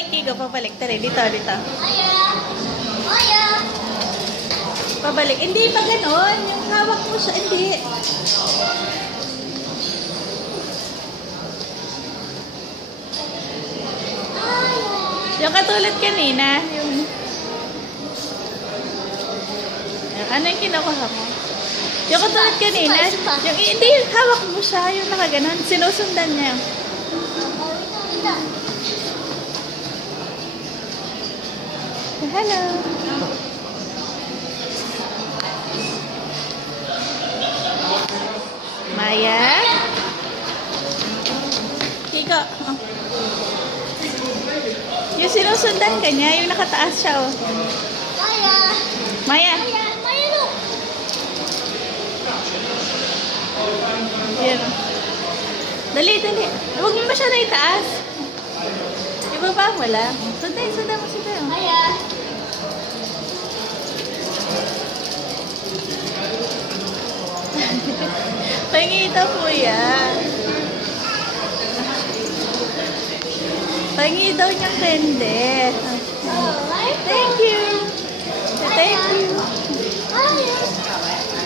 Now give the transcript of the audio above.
Pabalik, Kigo. Pabalik. Tara, dito, dito. Pabalik. Hindi pa ganon. Yung hawak mo siya. Hindi. Yung katulad kanina. Ano yung kinukuha mo? Yung katulad kanina. Yung hindi, hawak mo siya. Yung nakaganon. Sinusundan niya. Hello. Maya. Kiko. Oh. Yung sinusundan ka niya, yung nakataas siya, oh. Maya. Yan. Dali, dali. Huwag mo masyado itaas. Ibaba mo lang. Sundan mo sila. Maya. Pahingi daw po yan. Pahingi daw niyang kende.